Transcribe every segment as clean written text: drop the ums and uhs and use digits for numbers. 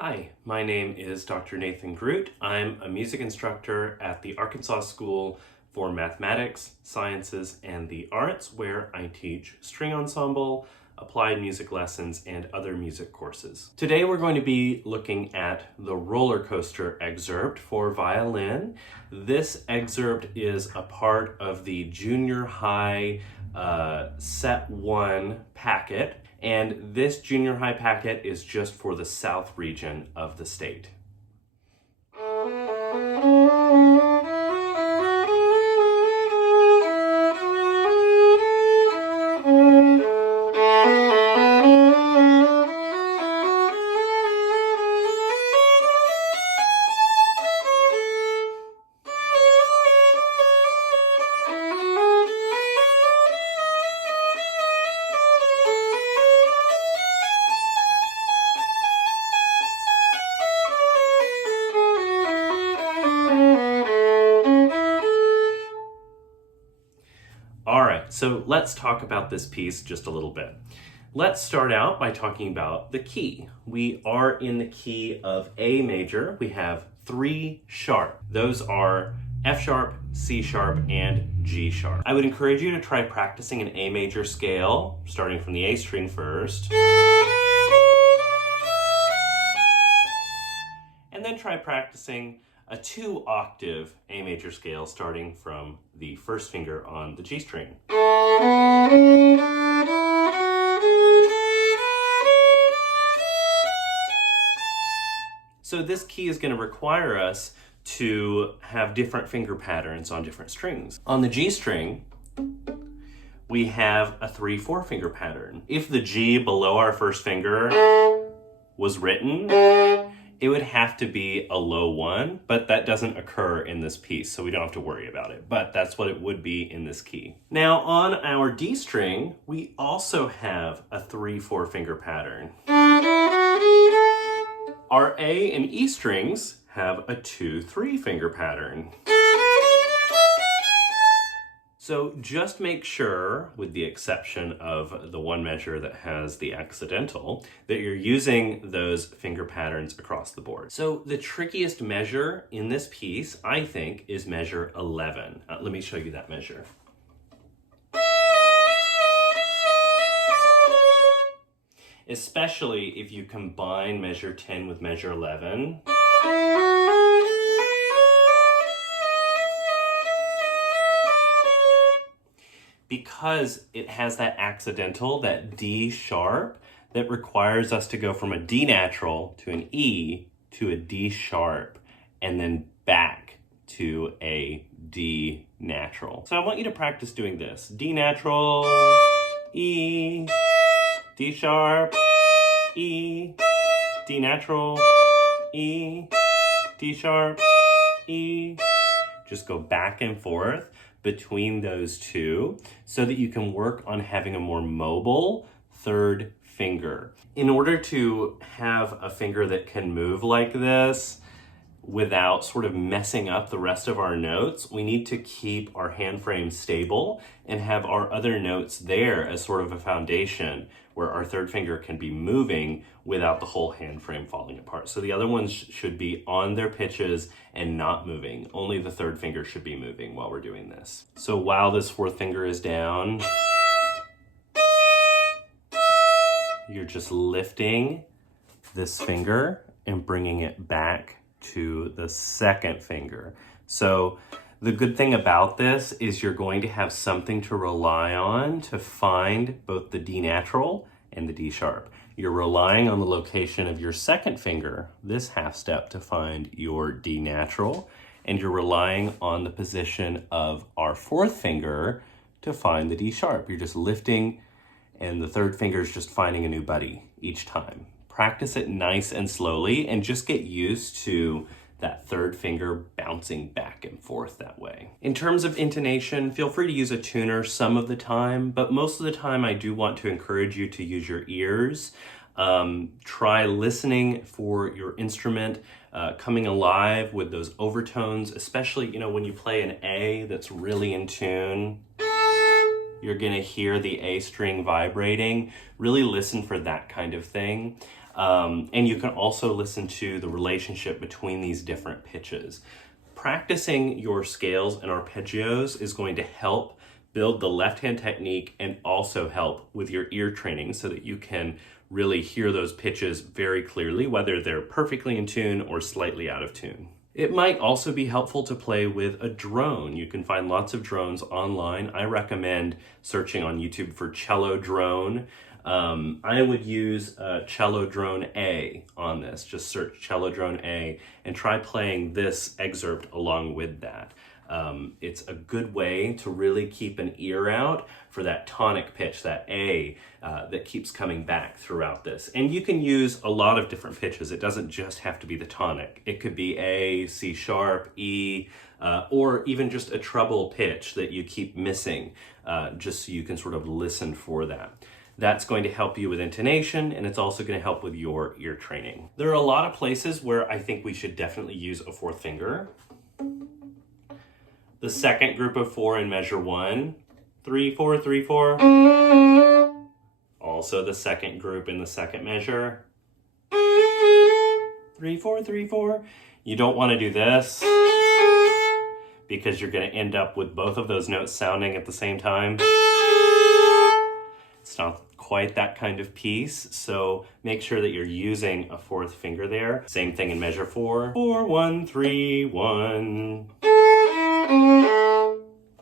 Hi, my name is Dr. Nathan Groot. I'm a music instructor at the Arkansas School for Mathematics, Sciences, and the Arts, where I teach string ensemble, applied music lessons, and other music courses. Today we're going to be looking at the Rollercoaster excerpt for violin. This excerpt is a part of the junior high set 1 packet, and this junior high packet is just for the South region of the state. All right, so let's talk about this piece just a little bit. Let's start out by talking about the key. We are in the key of A major. We have 3 sharp. Those are F sharp, C sharp, and G sharp. I would encourage you to try practicing an A major scale, starting from the A string first. And then try practicing a 2-octave A major scale starting from the first finger on the G string. So this key is going to require us to have different finger patterns on different strings. On the G string, we have a 3/4 finger pattern. If the G below our first finger was written, it would have to be a low 1, but that doesn't occur in this piece, so we don't have to worry about it. But that's what it would be in this key. Now on our D string, we also have a 3/4 finger pattern. Our A and E strings have a 2/3 finger pattern. So just make sure, with the exception of the one measure that has the accidental, that you're using those finger patterns across the board. So the trickiest measure in this piece, I think, is measure 11. Let me show you that measure. Especially if you combine measure 10 with measure 11. Because it has that accidental, that D sharp, that requires us to go from a D natural to an E to a D sharp, and then back to a D natural. So I want you to practice doing this. D natural, E, D sharp, E, D natural, E, D sharp, E. Just go back and forth between those two so that you can work on having a more mobile third finger. In order to have a finger that can move like this without sort of messing up the rest of our notes, we need to keep our hand frame stable and have our other notes there as sort of a foundation where our third finger can be moving without the whole hand frame falling apart. So the other ones should be on their pitches and not moving. Only the third finger should be moving while we're doing this. So while this fourth finger is down, you're just lifting this finger and bringing it back to the second finger. So the good thing about this is you're going to have something to rely on to find both the D natural and the D sharp. You're relying on the location of your second finger, this half step, to find your D natural, and you're relying on the position of our fourth finger to find the D sharp. You're just lifting, and the third finger is just finding a new buddy each time. Practice it nice and slowly, and just get used to that third finger bouncing back and forth that way. In terms of intonation, feel free to use a tuner some of the time, but most of the time I do want to encourage you to use your ears. Try listening for your instrument coming alive with those overtones, especially, when you play an A that's really in tune. You're gonna hear the A string vibrating. Really listen for that kind of thing. And you can also listen to the relationship between these different pitches. Practicing your scales and arpeggios is going to help build the left hand technique and also help with your ear training so that you can really hear those pitches very clearly, whether they're perfectly in tune or slightly out of tune. It might also be helpful to play with a drone. You can find lots of drones online. I recommend searching on YouTube for cello drone. I would use cello drone A on this. Just search cello drone A and try playing this excerpt along with that. It's a good way to really keep an ear out for that tonic pitch, that A, that keeps coming back throughout this. And you can use a lot of different pitches. It doesn't just have to be the tonic. It could be A, C sharp, E, or even just a treble pitch that you keep missing, just so you can sort of listen for that. That's going to help you with intonation, and it's also going to help with your ear training. There are a lot of places where I think we should definitely use a fourth finger. The second group of 4 in measure 1, 3, 4, 3, 4. Also the second group in the second measure, 3, 4, 3, 4. You don't want to do this because you're going to end up with both of those notes sounding at the same time. It's not quite that kind of piece, so make sure that you're using a fourth finger there. Same thing in measure 4. 4, 1, 3, 1.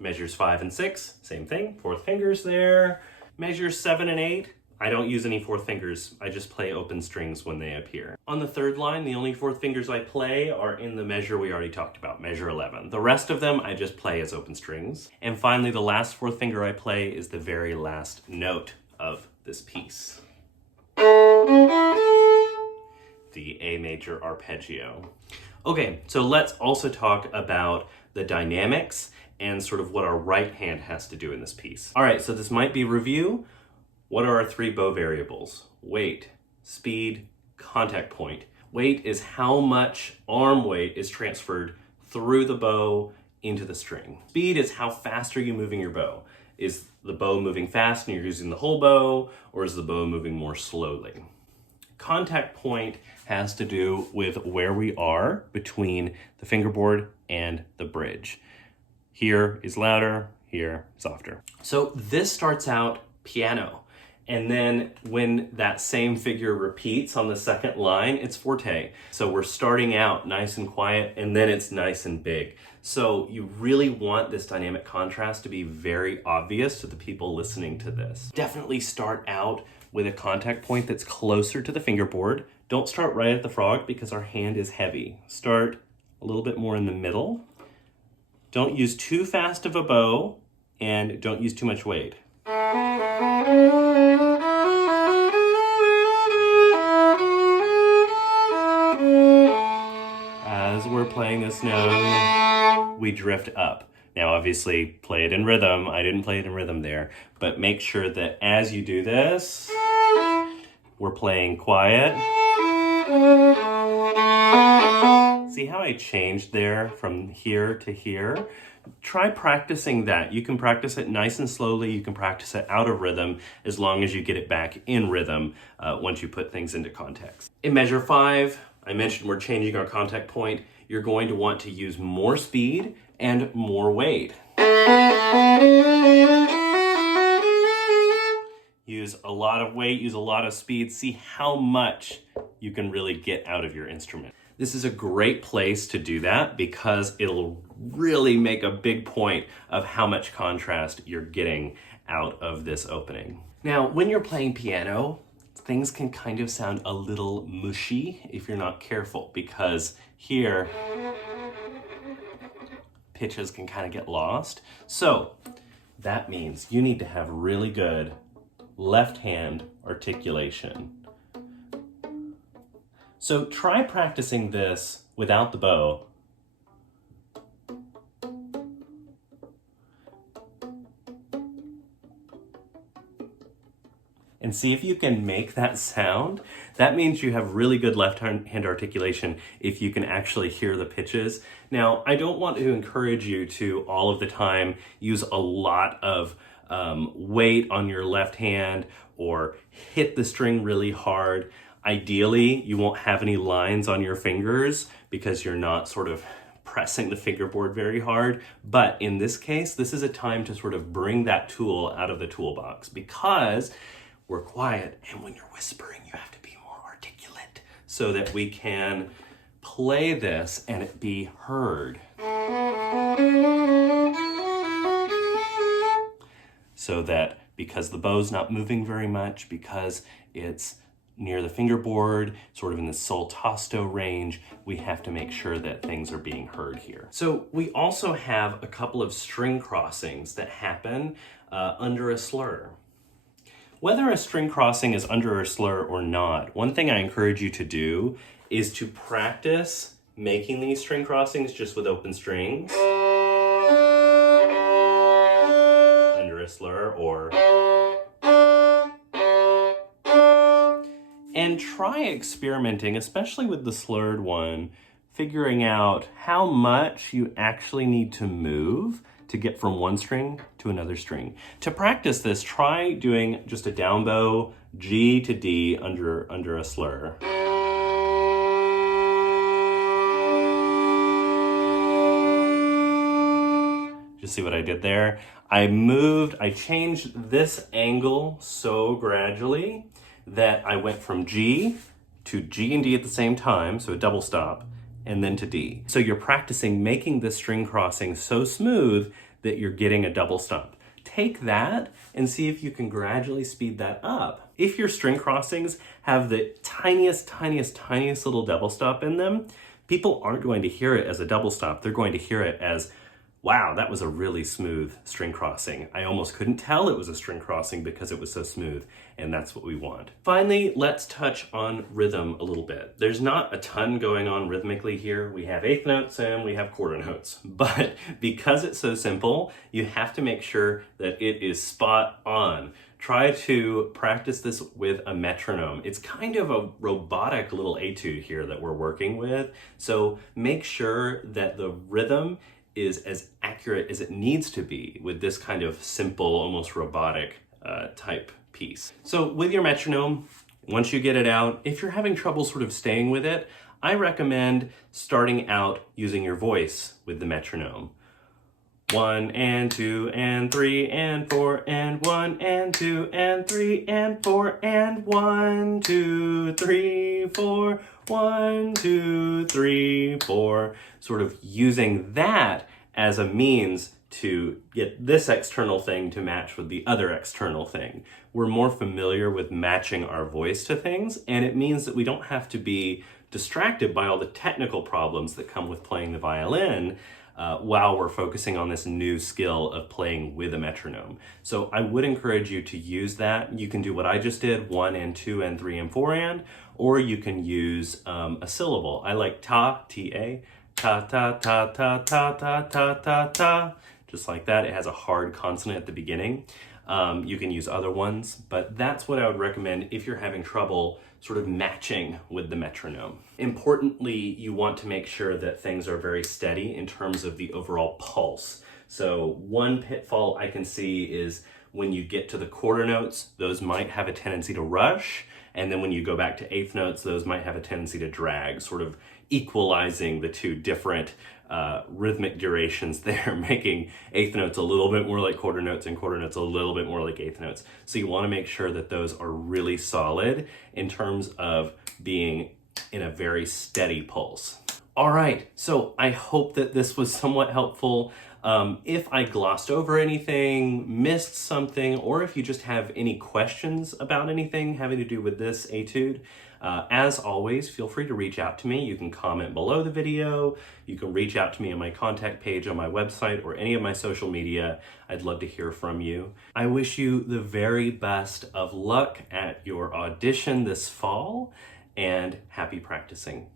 Measures 5 and 6, same thing, fourth fingers there. Measures 7 and 8, I don't use any fourth fingers. I just play open strings when they appear. On the third line, the only fourth fingers I play are in the measure we already talked about, measure 11. The rest of them I just play as open strings. And finally, the last fourth finger I play is the very last note of this piece, the A major arpeggio. Okay, so let's also talk about the dynamics and sort of what our right hand has to do in this piece. All right, so this might be review. What are our 3 bow variables? Weight, speed, contact point. Weight is how much arm weight is transferred through the bow into the string. Speed is how fast are you moving your bow. Is the bow moving fast and you're using the whole bow, or is the bow moving more slowly? Contact point has to do with where we are between the fingerboard and the bridge. Here is louder, here softer. So this starts out piano. And then when that same figure repeats on the second line, it's forte. So we're starting out nice and quiet, and then it's nice and big. So you really want this dynamic contrast to be very obvious to the people listening to this. Definitely start out with a contact point that's closer to the fingerboard. Don't start right at the frog because our hand is heavy. Start a little bit more in the middle. Don't use too fast of a bow, and don't use too much weight. As we're playing this note, we drift up. Now obviously play it in rhythm. I didn't play it in rhythm there, but make sure that as you do this, we're playing quiet. See how I changed there from here to here? Try practicing that. You can practice it nice and slowly. You can practice it out of rhythm as long as you get it back in rhythm once you put things into context. In measure 5, I mentioned we're changing our contact point. You're going to want to use more speed and more weight. Use a lot of weight, use a lot of speed. See how much you can really get out of your instrument. This is a great place to do that because it'll really make a big point of how much contrast you're getting out of this opening. Now, when you're playing piano, things can kind of sound a little mushy if you're not careful, because here, pitches can kind of get lost. So that means you need to have really good left hand articulation. So try practicing this without the bow. And see if you can make that sound. That means you have really good left hand articulation if you can actually hear the pitches. Now, I don't want to encourage you to all of the time use a lot of weight on your left hand or hit the string really hard. Ideally, you won't have any lines on your fingers because you're not sort of pressing the fingerboard very hard. But in this case, this is a time to sort of bring that tool out of the toolbox because we're quiet, and when you're whispering, you have to be more articulate so that we can play this and it be heard. So that because the bow's not moving very much, because it's near the fingerboard, sort of in the soltasto range, we have to make sure that things are being heard here. So we also have a couple of string crossings that happen under a slur. Whether a string crossing is under a slur or not, one thing I encourage you to do is to practice making these string crossings just with open strings. Under a slur or... And try experimenting, especially with the slurred one, figuring out how much you actually need to move to get from one string to another string. To practice this, try doing just a down bow, G to D under a slur. Just see what I did there? I changed this angle so gradually that I went from G to G and D at the same time, so a double stop, and then to D. So you're practicing making the string crossing so smooth that you're getting a double stop. Take that and see if you can gradually speed that up. If your string crossings have the tiniest little double stop in them, people aren't going to hear it as a double stop. They're going to hear it as, wow, that was a really smooth string crossing. I almost couldn't tell it was a string crossing because it was so smooth, and that's what we want. Finally, let's touch on rhythm a little bit. There's not a ton going on rhythmically here. We have eighth notes and we have quarter notes, but because it's so simple, you have to make sure that it is spot on. Try to practice this with a metronome. It's kind of a robotic little etude here that we're working with, so make sure that the rhythm is as accurate as it needs to be with this kind of simple, almost robotic type piece. So with your metronome, once you get it out, if you're having trouble sort of staying with it, I recommend starting out using your voice with the metronome. 1 and 2 and 3 and 4 and 1 and 2 and 3 and 4 and 1, 2, 3, 4, 1, 2, 3, 4. Sort of using that as a means to get this external thing to match with the other external thing. We're more familiar with matching our voice to things, and it means that we don't have to be distracted by all the technical problems that come with playing the violin while we're focusing on this new skill of playing with a metronome. So I would encourage you to use that. You can do what I just did, 1 and 2 and 3 and 4 and, or you can use a syllable. I like ta, T-A, ta, ta, ta, ta, ta, ta, ta, ta, ta. Just like that. It has a hard consonant at the beginning. You can use other ones, but that's what I would recommend if you're having trouble sort of matching with the metronome. Importantly, you want to make sure that things are very steady in terms of the overall pulse. So one pitfall I can see is when you get to the quarter notes, those might have a tendency to rush, and then when you go back to eighth notes, those might have a tendency to drag, sort of equalizing the two different rhythmic durations there, making eighth notes a little bit more like quarter notes and quarter notes a little bit more like eighth notes. So you want to make sure that those are really solid in terms of being in a very steady pulse. All right, so I hope that this was somewhat helpful. If I glossed over anything, missed something, or if you just have any questions about anything having to do with this etude, as always, feel free to reach out to me. You can comment below the video. You can reach out to me on my contact page on my website or any of my social media. I'd love to hear from you. I wish you the very best of luck at your audition this fall, and happy practicing.